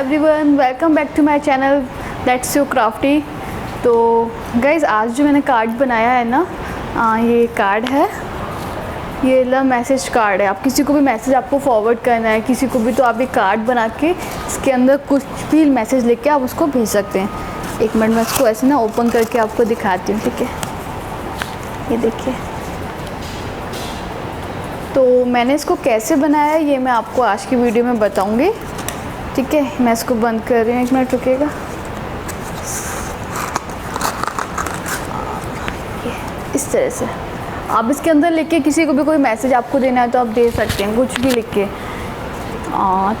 Everyone, welcome back to my channel that's so crafty. तो guys आज जो मैंने कार्ड बनाया है ना, ये कार्ड है, ये लव मैसेज कार्ड है। आप किसी को भी मैसेज आपको फॉरवर्ड करना है किसी को भी, तो आप ये कार्ड बना के इसके अंदर कुछ भी मैसेज लिख के आप उसको भेज सकते हैं। एक मिनट में इसको ऐसे ना ओपन करके आपको दिखाती हूँ, ठीक है। ये देखिए, तो मैंने इसको कैसे बनाया ये मैं आपको आज की वीडियो में बताऊंगी, ठीक है। मैं इसको बंद कर रही हूँ, एक मिनट रुकिएगा। इस तरह से आप इसके अंदर लिख के किसी को भी कोई मैसेज आपको देना है तो आप दे सकते हैं, कुछ भी लिख के।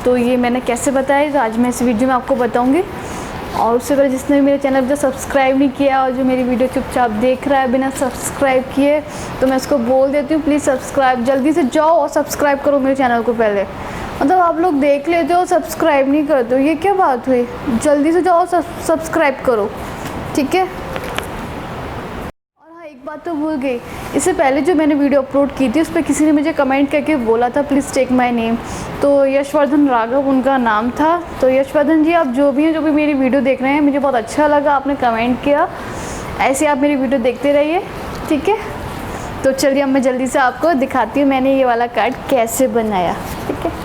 तो ये मैंने कैसे बताया, तो आज मैं इस वीडियो में आपको बताऊंगी। और उससे पहले जिसने भी मेरे चैनल पर सब्सक्राइब नहीं किया और जो मेरी वीडियो चुपचाप देख रहा है बिना सब्सक्राइब किए, तो मैं उसको बोल देती हूँ प्लीज़ सब्सक्राइब जल्दी से जाओ और सब्सक्राइब करो मेरे चैनल को पहले। मतलब आप लोग देख लेते हो सब्सक्राइब नहीं करते हो, ये क्या बात हुई। जल्दी से जाओ सब्सक्राइब करो, ठीक है। और हाँ, एक बात तो भूल गई, इससे पहले जो मैंने वीडियो अपलोड की थी उस पर किसी ने मुझे कमेंट करके बोला था प्लीज़ टेक माय नेम, तो यशवर्धन राघव उनका नाम था। तो यशवर्धन जी, आप जो भी हैं, जो भी मेरी वीडियो देख रहे हैं, मुझे बहुत अच्छा लगा आपने कमेंट किया। ऐसे आप मेरी वीडियो देखते रहिए, ठीक है। तो चलिए अब मैं जल्दी से आपको दिखाती हूँ मैंने ये वाला कार्ड कैसे बनाया, ठीक है।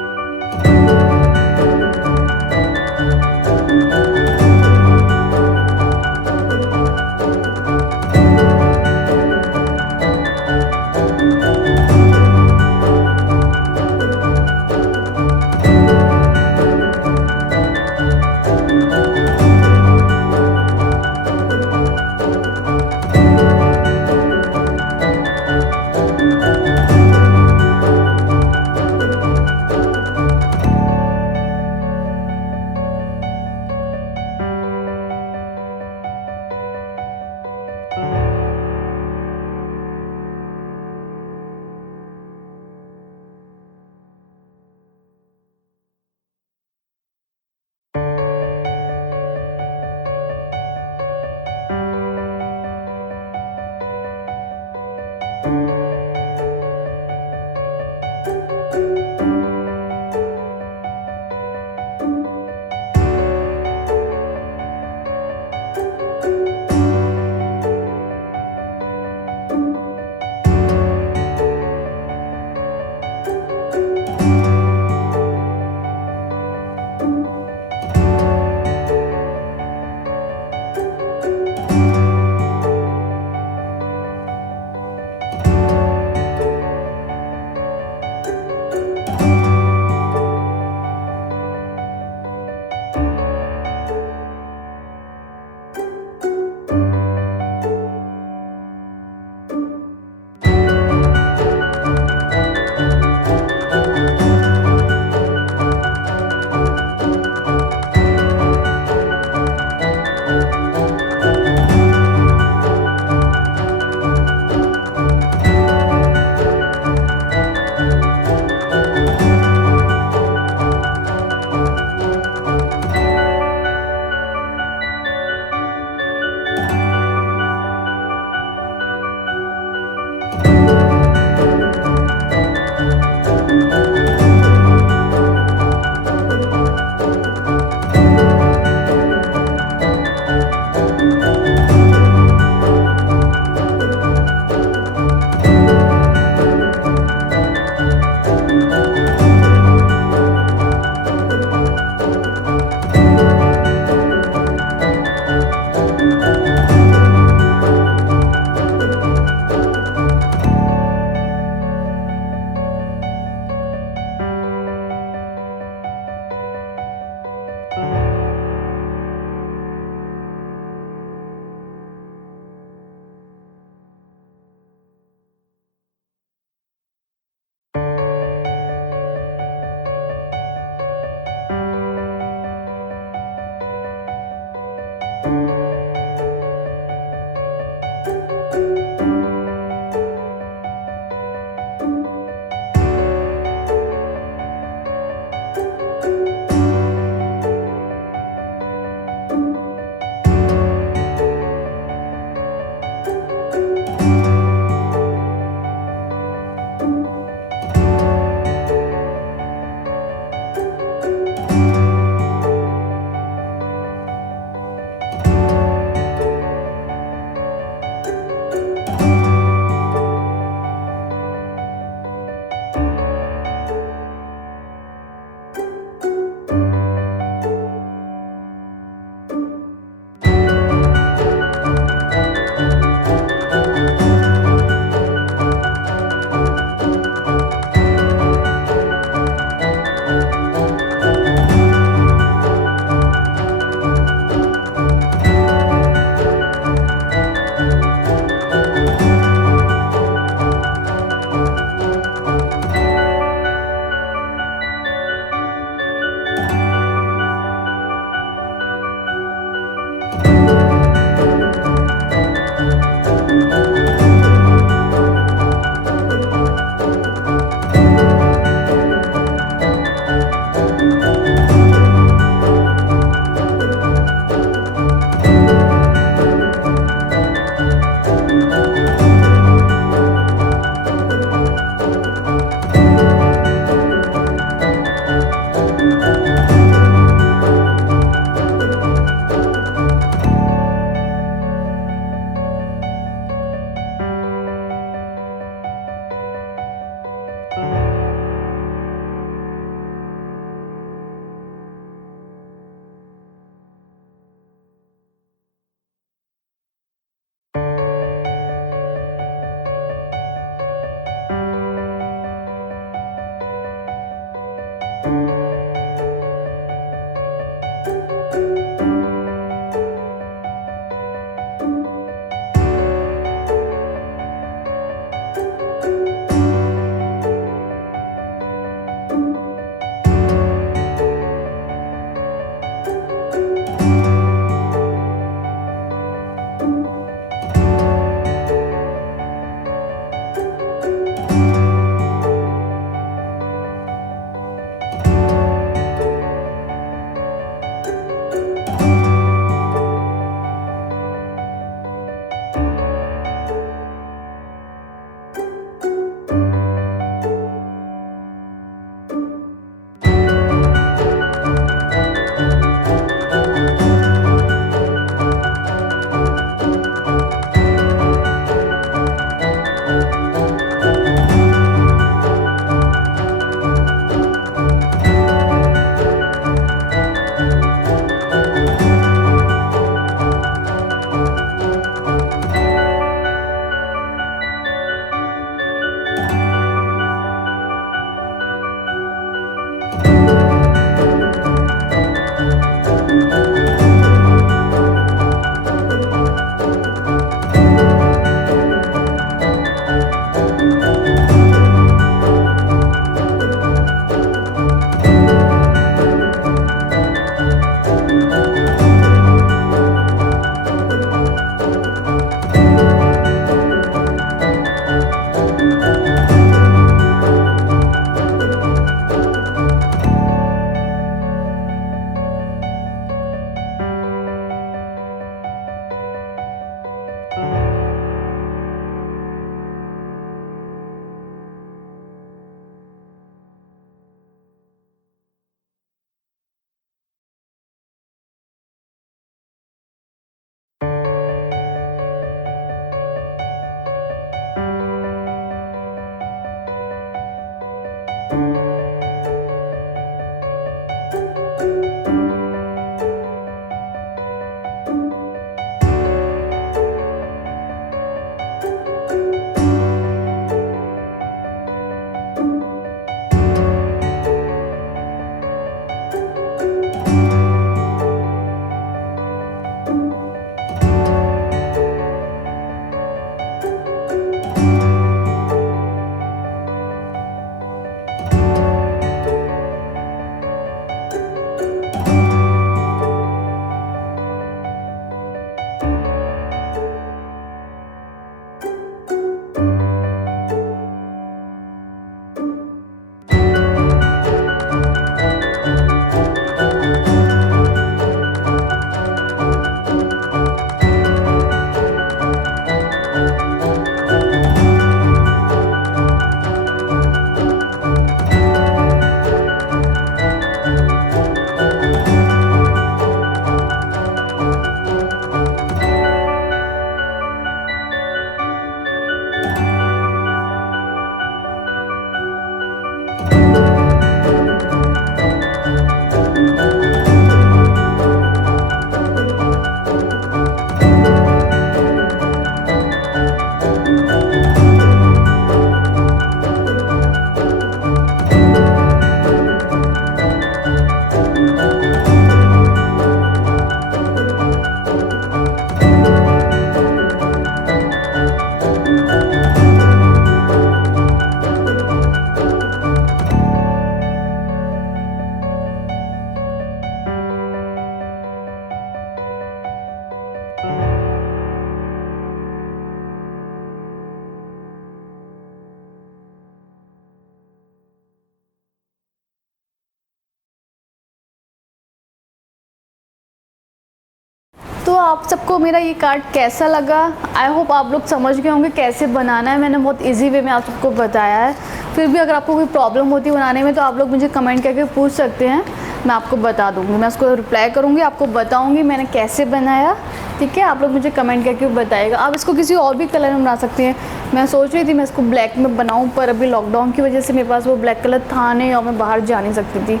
तो आप सबको मेरा ये कार्ड कैसा लगा? आई होप आप लोग समझ गए होंगे कैसे बनाना है। मैंने बहुत इजी वे में आप सबको बताया है। फिर भी अगर आपको कोई प्रॉब्लम होती है बनाने में तो आप लोग मुझे कमेंट करके पूछ सकते हैं, मैं आपको बता दूँगी। मैं उसको रिप्लाई करूँगी, आपको बताऊँगी मैंने कैसे बनाया। ठीक है, आप लोग मुझे कमेंट करके बताइएगा। आप इसको किसी और भी कलर में बना सकते हैं। मैं सोच रही थी मैं इसको ब्लैक में बनाऊँ, पर अभी लॉकडाउन की वजह से मेरे पास वो ब्लैक कलर था नहीं और मैं बाहर जा नहीं सकती थी,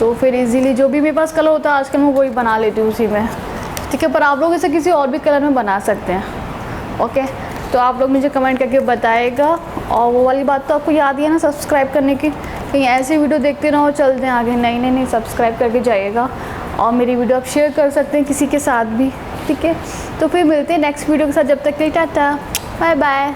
तो फिर इजीली जो भी मेरे पास कलर होता है आजकल मैं वही बना लेती हूँ उसी में। ठीक है, पर आप लोग इसे किसी और भी कलर में बना सकते हैं। ओके, तो आप लोग मुझे कमेंट करके बताएगा। और वो वाली बात तो आपको याद ही है ना, सब्सक्राइब करने की। कहीं ऐसी वीडियो देखते ना हो, चलते हैं आगे। नहीं, सब्सक्राइब करके जाइएगा। और मेरी वीडियो आप शेयर कर सकते हैं किसी के साथ भी। ठीक है, तो फिर मिलते हैं नेक्स्ट वीडियो के साथ। जब तक के लिए टाटा, बाय बाय।